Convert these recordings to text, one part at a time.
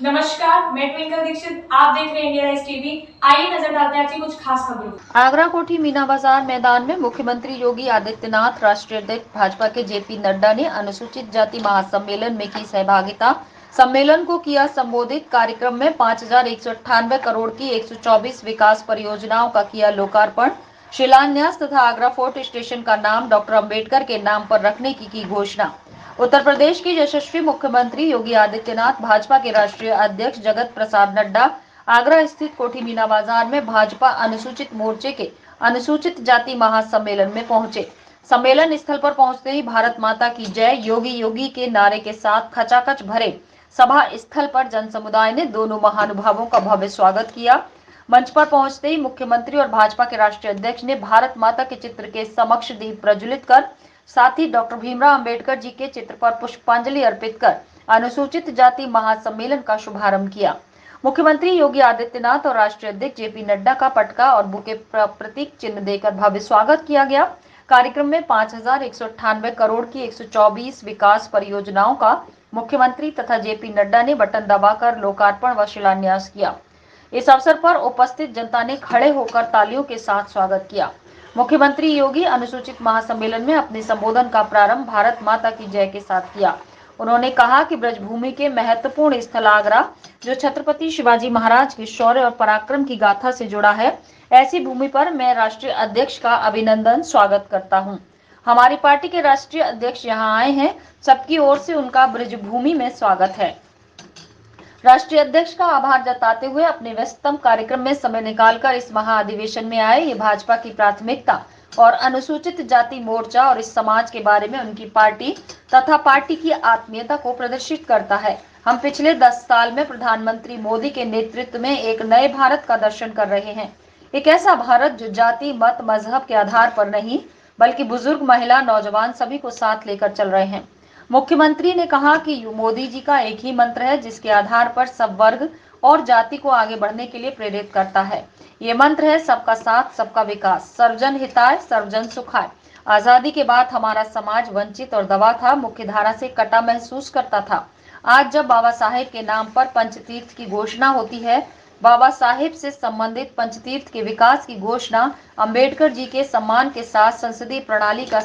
नमस्कार, मैं ट्विंकल दीक्षित। आप देख रहे हैं इंडिया राइज टीवी। आइए नजर डालते हैं आज की कुछ खास खबरों। आगरा कोठी मीना बाजार मैदान में मुख्यमंत्री योगी आदित्यनाथ, राष्ट्रीय अध्यक्ष भाजपा के जेपी नड्डा ने अनुसूचित जाति महासम्मेलन में की सहभागिता। सम्मेलन को किया संबोधित। कार्यक्रम में 5,198 करोड़ की 124 विकास परियोजनाओं का किया लोकार्पण, शिलान्यास तथा आगरा फोर्ट स्टेशन का नाम डॉक्टर अंबेडकर के नाम पर रखने की घोषणा। उत्तर प्रदेश के यशस्वी मुख्यमंत्री योगी आदित्यनाथ, भाजपा के राष्ट्रीय अध्यक्ष जगत प्रसाद नड्डा आगरा स्थित कोठी मीना बाजार में भाजपा अनुसूचित मोर्चे के अनुसूचित जाति महासम्मेलन में पहुंचे। सम्मेलन स्थल पर पहुंचते ही भारत माता की जय, योगी योगी के नारे के साथ खचाखच भरे सभा स्थल पर जन समुदाय ने दोनों महानुभावों का भव्य स्वागत किया। मंच पर पहुंचते ही मुख्यमंत्री और भाजपा के राष्ट्रीय अध्यक्ष ने भारत माता के चित्र के समक्ष दीप प्रज्वलित कर साथ ही डॉक्टर भीमराव अंबेडकर जी के चित्र पर पुष्पांजलि अर्पित कर अनुसूचित जाति महासम्मेलन का शुभारंभ किया। मुख्यमंत्री योगी आदित्यनाथ और राष्ट्रीय अध्यक्ष जेपी नड्डा का पटका और बुके प्रतीक चिन्ह देकर भव्य स्वागत किया गया। कार्यक्रम में 5,198 करोड़ की 124 विकास परियोजनाओं का मुख्यमंत्री तथा जेपी नड्डा ने बटन दबाकर लोकार्पण व शिलान्यास किया। इस अवसर पर उपस्थित जनता ने खड़े होकर तालियों के साथ स्वागत किया। मुख्यमंत्री योगी अनुसूचित महासम्मेलन में अपने संबोधन का प्रारंभ भारत माता की जय के साथ किया। उन्होंने कहा कि ब्रजभूमि के महत्वपूर्ण स्थल आगरा, जो छत्रपति शिवाजी महाराज के शौर्य और पराक्रम की गाथा से जुड़ा है, ऐसी भूमि पर मैं राष्ट्रीय अध्यक्ष का अभिनंदन स्वागत करता हूं। हमारी पार्टी के राष्ट्रीय अध्यक्ष यहां आए हैं, सबकी ओर से उनका ब्रजभूमि में स्वागत है। राष्ट्रीय अध्यक्ष का आभार जताते हुए अपने व्यस्ततम कार्यक्रम में समय निकालकर इस महाअधिवेशन में आए, ये भाजपा की प्राथमिकता और अनुसूचित जाति मोर्चा और इस समाज के बारे में उनकी पार्टी तथा पार्टी की आत्मीयता को प्रदर्शित करता है। हम पिछले 10 साल में प्रधानमंत्री मोदी के नेतृत्व में एक नए भारत का दर्शन कर रहे हैं। एक ऐसा भारत जो जाति, मत, मजहब के आधार पर नहीं, बल्कि बुजुर्ग, महिला, नौजवान सभी को साथ लेकर चल रहे हैं। मुख्यमंत्री ने कहा कि मोदी जी का एक ही मंत्र है, जिसके आधार पर सब वर्ग और जाति को आगे बढ़ने के लिए प्रेरित करता है। ये मंत्र है सबका साथ, सबका विकास, सर्वजन हिताय, सर्वजन सुखाय। आजादी के बाद हमारा समाज वंचित और दबा था, मुख्यधारा से कटा महसूस करता था। आज जब बाबा साहेब के नाम पर पंचतीर्थ की घोषणा होती है, बाबा साहेब से संबंधित पंचतीर्थ के विकास की घोषणा, अंबेडकर जी के सम्मान के साथ संसदीय प्रणाली का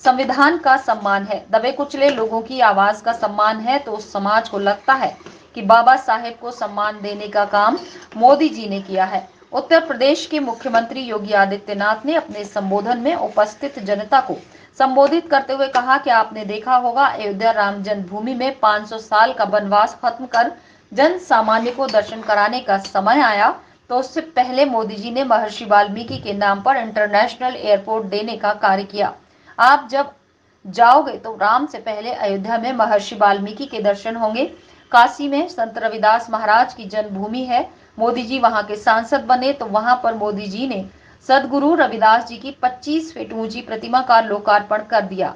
संविधान का सम्मान है, दबे कुचले लोगों की आवाज का सम्मान है, तो उस समाज को लगता है कि बाबा साहेब को सम्मान देने का काम मोदी जी ने किया है। उत्तर प्रदेश के मुख्यमंत्री योगी आदित्यनाथ ने अपने संबोधन में उपस्थित जनता को संबोधित करते हुए कहा कि आपने देखा होगा, अयोध्या राम जन्मभूमि में 500 साल का वनवास खत्म कर जन सामान्य को दर्शन कराने का समय आया, तो उससे पहले मोदी जी ने महर्षि वाल्मीकि के नाम पर इंटरनेशनल एयरपोर्ट देने का कार्य किया। आप जब जाओगे तो राम से पहले अयोध्या में महर्षि वाल्मीकि के दर्शन होंगे। काशी में संत रविदास महाराज की जन्मभूमि है। मोदी जी वहां के सांसद बने तो वहां पर मोदी जी ने सदगुरु रविदास जी की 25 फीट ऊंची प्रतिमा का लोकार्पण कर दिया।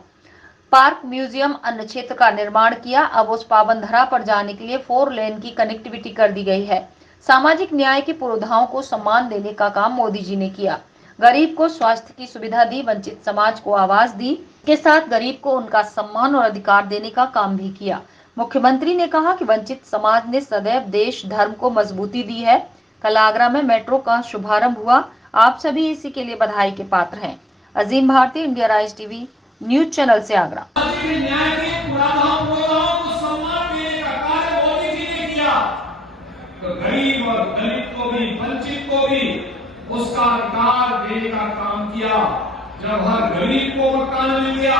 पार्क, म्यूजियम, अन्य क्षेत्र का निर्माण किया। अब उस पावन धरा पर जाने के लिए 4 लेन की कनेक्टिविटी कर दी गई है। सामाजिक न्याय की पुरोधाओं को सम्मान देने का काम मोदी जी ने किया। गरीब को स्वास्थ्य की सुविधा दी, वंचित समाज को आवाज दी, के साथ गरीब को उनका सम्मान और अधिकार देने का काम भी किया। मुख्यमंत्री ने कहा कि वंचित समाज ने सदैव देश धर्म को मजबूती दी है। कल आगरा में मेट्रो का शुभारंभ हुआ। आप सभी इसी के लिए बधाई के पात्र हैं। Azeem Bharti, India rise TV news channel से आगरा। तो गरीब और दलित को भी, वंचित को भी उसका अधिकार देने का काम किया। जब हर गरीब को मकान मिल गया,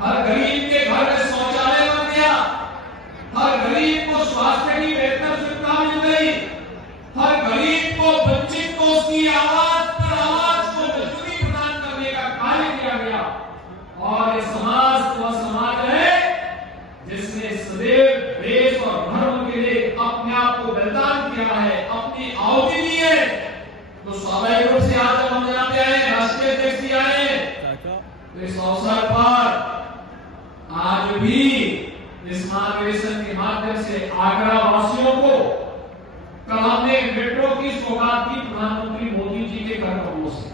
हर गरीब के घर में शौचालय बन गया, हर गरीब को स्वास्थ्य की बेहतर सुविधा मिल गई, हर गरीब को, वंचित को उसकी आवाज पर आवाज को मजबूती प्रदान करने का कार्य किया गया। और ये समाज वह समाज है जिसने सदैव देश और धर्म के लिए अपने आप को बलिदान किया है, अपनी आहुति दी है। तो स्वाभाविक रूप से आज हम जानते हैं राष्ट्रीय अध्यक्ष जी आए, तो इस अवसर पर आज भी इस महाअधिवेशन के माध्यम से आगरा वासियों को कल हमने मेट्रो की सौगात की प्रधानमंत्री मोदी जी के कार्यक्रमों से।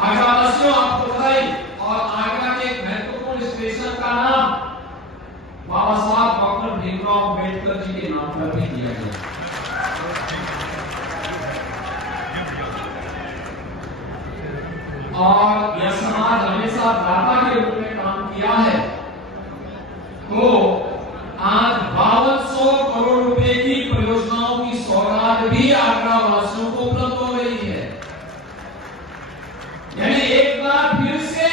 आगरा वासियों, आपको बताई, और आगरा के एक महत्वपूर्ण स्टेशन का नाम बाबा साहब डॉक्टर भीमराव अम्बेडकर जी के नाम पर भी दिया गया। और यह समाज हमेशा दाता के रूप में काम किया है। तो आज 5200 करोड़ रुपए की परियोजनाओं की सौगात भी आगरा वासियों को उपलब्ध हो रही है। यानी एक बार फिर से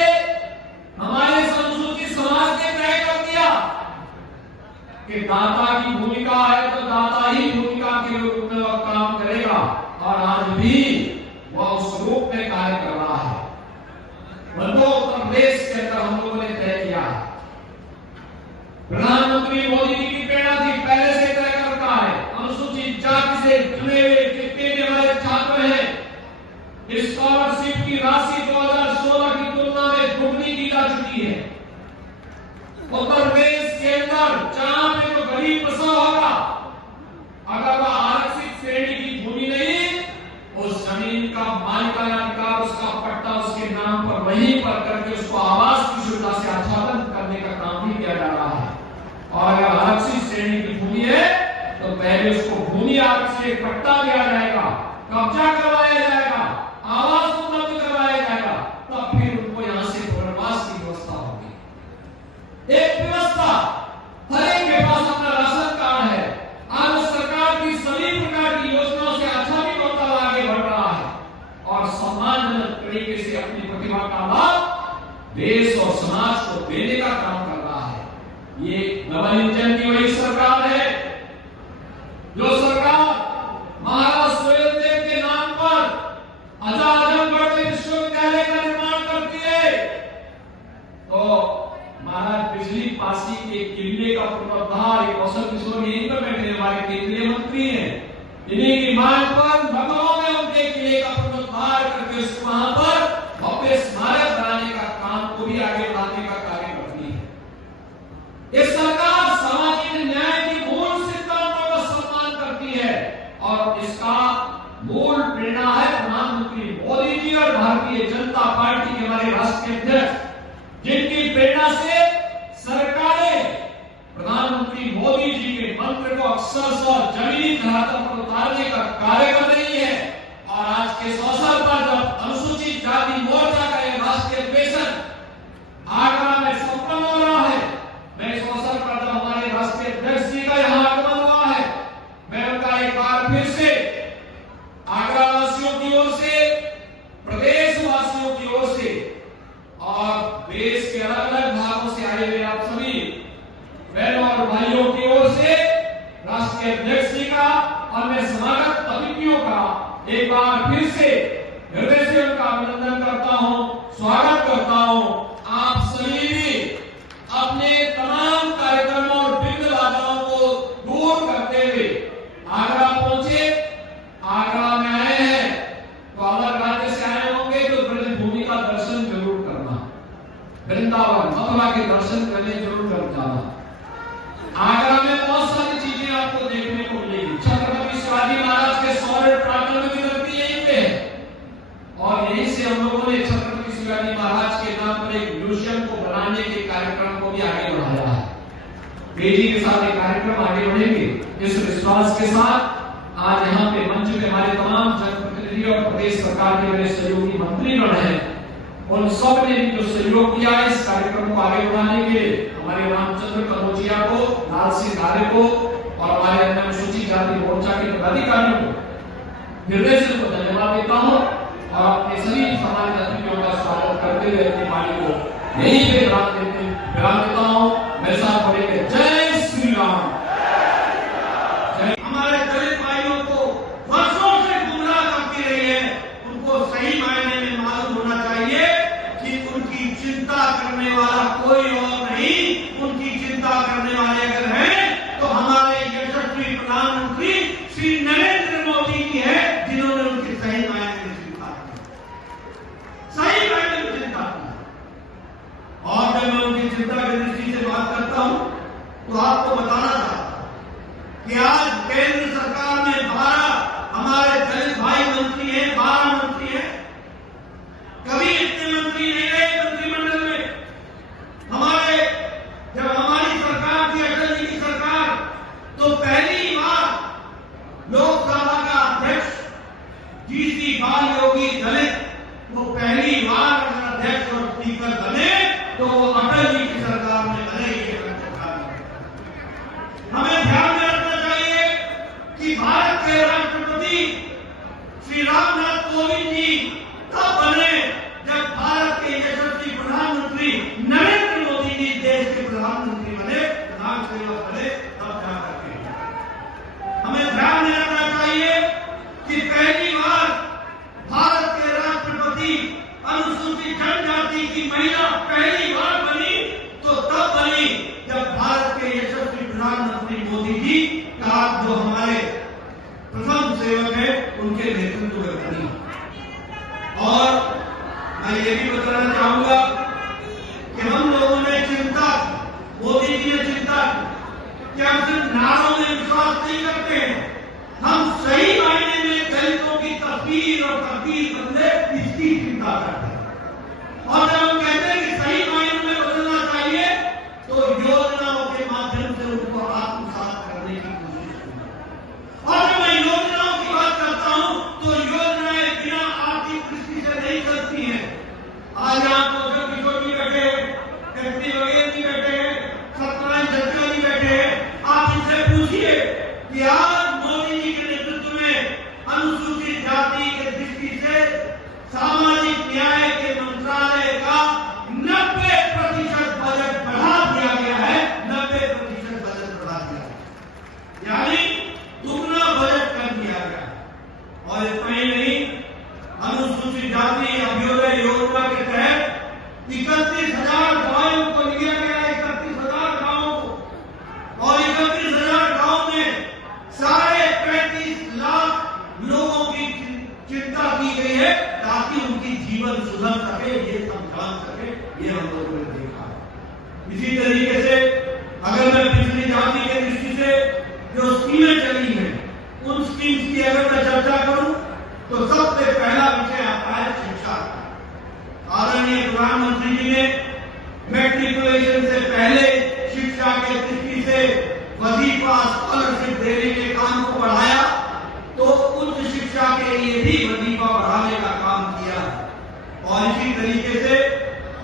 हमारे अनुसूचित समाज ने तय कर दिया कि दाता की भूमिका है तो दाता ही भूमिका के रूप में वह काम करेगा, और आज भी वह उस रूप में कार्य कर रहा है। उत्तर प्रदेश के अंदर हम लोगों ने तय किया, प्रधानमंत्री मोदी जी की प्रेरणा थी, पहले से तय करता है अनुसूचित जाति से चुने हुए जितने भी हमारे छात्र हैं, इस स्कॉलरशिप की राशि 2016 की तुलना में दुगनी की जा चुकी है। उत्तर प्रदेश के अंदर जहां पे तो गरीब प्रसव होगा, अगर वह आरक्षित श्रेणी की भूमि नहीं, उस जमीन का मालिकाना अधिकार, उसका पट्टा उसके नाम पर वहीं पर करके उसको आवास की सुविधा से आच्छादन करने का काम भी किया जा रहा है। और अगर आरक्षित श्रेणी की भूमि है तो पहले उसको भूमि आरक्षित पट्टा दिया जाएगा, कब्जा करवाया जाएगा, आवास उपलब्ध करवाया जाएगा, तब फिर उनको यहां से पुनर्वास की व्यवस्था होगी। एक व्यवस्था, हर एक के पास अपना राशन कार्ड है। आज सरकार की सभी प्रकार की योजनाओं से अच्छा भी बढ़ता आगे बढ़ रहा है और सम्मानजनक तरीके से अपनी प्रतिभा का लाभ देश और समाज को देने का काम कर रहा है। ये डबल इंजन की वही सरकार है जो सरकार महाराज सुहेलदेव के नाम पर आजमगढ़ में विश्वविद्यालय का निर्माण करती है। तो महाराज बिजली पासी के किले का पुनरुद्धार, कौशल किशोर यहीं पर बैठे हमारे केंद्रीय मंत्री हैं, इन्हीं की मांग पर लखनऊ में उनके किले का पुनरुद्धार करके उसको वहां पर भव्य स्मारक बनाने का काम को भी आगे बढ़ाने का कार्य करती है। ये सरकार सामाजिक न्याय की मूल सिद्धांतों का सम्मान करती है और इसका मूल प्रेरणा है प्रधानमंत्री मोदी जी और भारतीय जनता पार्टी के हमारे राष्ट्रीय अध्यक्ष, जिनकी प्रेरणा से सरकारें प्रधानमंत्री मोदी जी के मंत्र को अक्षरशः जमीनी धरातल पर उतारने का कार्य कर रही है। और आज के इस अवसर पर जब अनुसूचित जाति मोर्चा का यह राष्ट्रीय अधिवेशन आगरा में संपन्न हो रहा है, मैं इस अवसर पर जब हमारे राष्ट्रीय अध्यक्ष जी का यहाँ आगमन हुआ है, मैं उनका एक बार फिर से आगरा वासियों की ओर से, प्रदेश वासियों की ओर से और देश के अलग अलग भागों से आए हुए आप सभी बहनों और भाइयों की ओर से राष्ट्रीय अध्यक्ष जी का और मैं समागत अतिथियों का एक बार फिर से हृदय से उनका अभिनंदन करता हूं, स्वागत करता हूं। आप सभी भी अपने तमाम कार्यक्रमों और विघ्न बाधाओं को दूर करते हुए आगरा पहुंचे। आगरा में आए हैं तो अलग राज्य से आए होंगे तो ब्रजभूमि का दर्शन जरूर करना, वृंदावन मथुरा के दर्शन करने जरूर कर जाना। आगरा में बहुत सारी चीजें आपको देखने को मिलेगी। छत्रपति शिवाजी महाराज के शौर्य प्रांगण में भी धरती यहीं पे है और यहीं से हम लोगों ने छत्रपति शिवाजी महाराज के नाम पर एक म्यूजियम को बनाने के कार्यक्रम को भी आगे बढ़ाया है। तेजी के साथ ये कार्यक्रम आगे बढ़ेंगे इस विश्वास के साथ आज यहाँ पे मंच पे हमारे तमाम जनप्रतिनिधि और प्रदेश सरकार के मेरे सहयोगी मंत्रीगण हैं, उन सब ने भी जो सहयोग किया है इस कार्यक्रम को आगे बढ़ाने के लिए हमारे रामचंद्र कनौजिया को, लाल सिंह आर्य को और हमारे अनुसूचित जाति मोर्चा के पदाधिकारियों को हृदय से धन्यवाद देता हूँ और अपने सभी समाज अतिथियों का स्वागत करते हुए अपनी वाणी को यही पे विराम देता हूँ। मेरे साथ बोलेंगे जय श्री राम। हमारे दलित भाइयों को वर्षों से गुमराह करती रही है, उनको सही मायने में मालूम होना चाहिए कि उनकी चिंता करने वाला कोई और नहीं, उनकी चिंता करने वाले अगर हैं तो हमारे यशस्वी प्रधानमंत्री श्री नरेंद्र मोदी जी है, जिन्होंने उनकी सही मायने में चिंता की, सही मायने में चिंता की। और जब मैं उनकी चिंता की दृष्टि से बात करता हूं तो बाल योगी दलित वो पहली बार अगर अध्यक्ष और स्पीकर बने तो वो अटल जी की सरकार में बने। हमें ध्यान में रखना चाहिए कि भारत के राष्ट्रपति श्री रामनाथ कोविंद जी तब बने जब भारत के यशस्वी प्रधानमंत्री नरेंद्र मोदी जी देश के प्रधानमंत्री बने, प्रधान सेवक बने, तब जाकर के हमें ध्यान में रखना चाहिए कि पहली बार भारत के राष्ट्रपति अनुसूचित जनजाति की महिला पहली बार बनी तो तब बनी जब भारत के यशस्वी प्रधानमंत्री मोदी जी का जो हमारे प्रथम सेवक है उनके नेतृत्व में बनी। और मैं ये भी बताना चाहूंगा कि हम लोगों ने चिंता, मोदी जी ने चिंता कि हम सिर्फ नारों में विश्वास नहीं करते हैं, हम सही मायने में दलितों की तस्वीर और तकदीर बदले इसकी चिंता करते हैं। और जब हम कहते हैं कि सही मायने में बदलना चाहिए तो योजनाओं के माध्यम से उनको आत्मसात करने की कोशिश करना। और जब मैं योजनाओं की बात करता हूं तो योजनाएं बिना आर्थिक दृष्टि से नहीं चलती हैं। आज यहाँ तो जो किशोर जी बैठे हैं, एमपी वगैरह जी बैठे हैं, सत्यनारायण जट्टी जी बैठे हैं, आप इनसे पूछिए कि आज मोदी जी के नेतृत्व में अनुसूचित जाति के दृष्टि से सामाजिक न्याय के मंत्रालय का 90% बजट बढ़ा दिया गया है, 90% बजट बढ़ा दिया है, यानी दुगना बजट कर दिया गया। और इतना ही नहीं, अनुसूचित जाति अभ्युदय योजना के तहत 31,000 गांवों को लिया गया है, 31,000 गांवों को, और 31,000 गांव में 35.5 लाख लोगों की चिंता की गई है ताकि उनकी जीवन सुधर सके, ये सब जान सके, ये हम लोगों ने देखा। इसी तरीके से अगर मैं पिछली जाति के दृष्टि से जो स्कीमें चली हैं उन स्कीम्स की अगर मैं चर्चा करूं तो सबसे पहला विषय आता है शिक्षा का। आदरणीय प्रधानमंत्री जी ने मैट्रिकुलेशन से पहले शिक्षा के दृष्टि से वजीफा स्कॉलरशिप देने के काम को बढ़ाया, तो उच्च शिक्षा के लिए भी वजीफा बढ़ाने का काम किया। और इसी तरीके से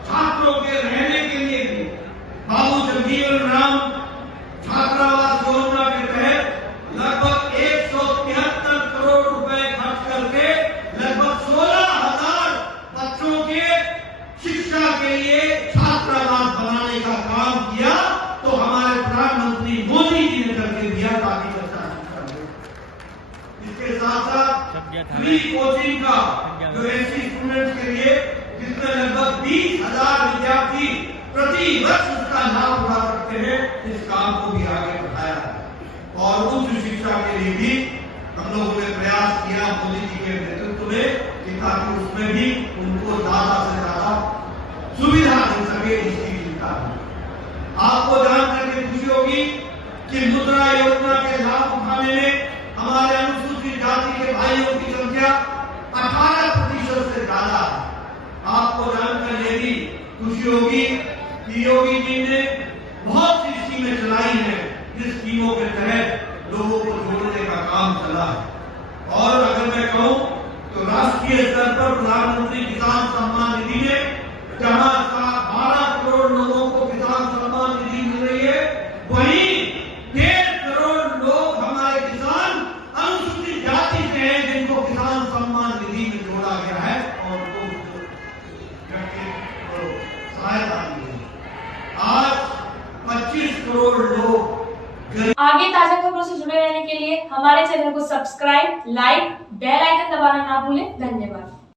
छात्रों के रहने के लिए भी बाबू जगजीवन राम छात्रावास योजना के तहत लगभग 173 करोड़ रुपए खर्च करके लगभग 16,000 बच्चों के शिक्षा के लिए छात्रावास बनाने का काम किया। तो हमारे प्रधानमंत्री मोदी जी ने करके दिया ताकि बच्चा शिक्षा ले। इसके साथ साथ फ्री कोचिंग का जो एससी स्टूडेंट्स के लिए जिसमें लगभग 20,000 विद्यार्थी प्रति वर्ष उसका लाभ उठा सकते हैं, इस काम को भी आगे बढ़ाया। और उच्च शिक्षा के लिए भी हम लोगों ने प्रयास किया मोदी जी के नेतृत्व में कि ताकि उसमें भी उनको ज्यादा से ज्यादा सुविधा मिल सके, इसकी चिंता है। आपको जानकर के खुशी होगी कि मुद्रा योजना के लाभ उठाने में हमारे अनुसूचित जाति के भाइयों की संख्या 18% से ज्यादा है। आपको जानकर ये भी खुशी होगी कि योगी जी ने बहुत सी स्कीमें चलाई हैं जिस स्कीमों के तहत लोगों को जोड़ने का काम चला है। और अगर मैं कहूं तो राष्ट्रीय स्तर पर प्रधानमंत्री किसान सम्मान निधि में जहां 12 करोड़ लोगों को किसान सम्मान निधि मिल रही है, वहीं 1.5 करोड़ लोग हमारे किसान अनुसूचित जाति से हैं जिनको किसान सम्मान निधि में जोड़ा गया है और उनको सहायता दी है। आज 25 करोड़ लोग। आगे ताजा खबरों से जुड़े रहने के लिए हमारे चैनल को सब्सक्राइब, लाइक, बेल आइकन दबाना ना भूलें। धन्यवाद।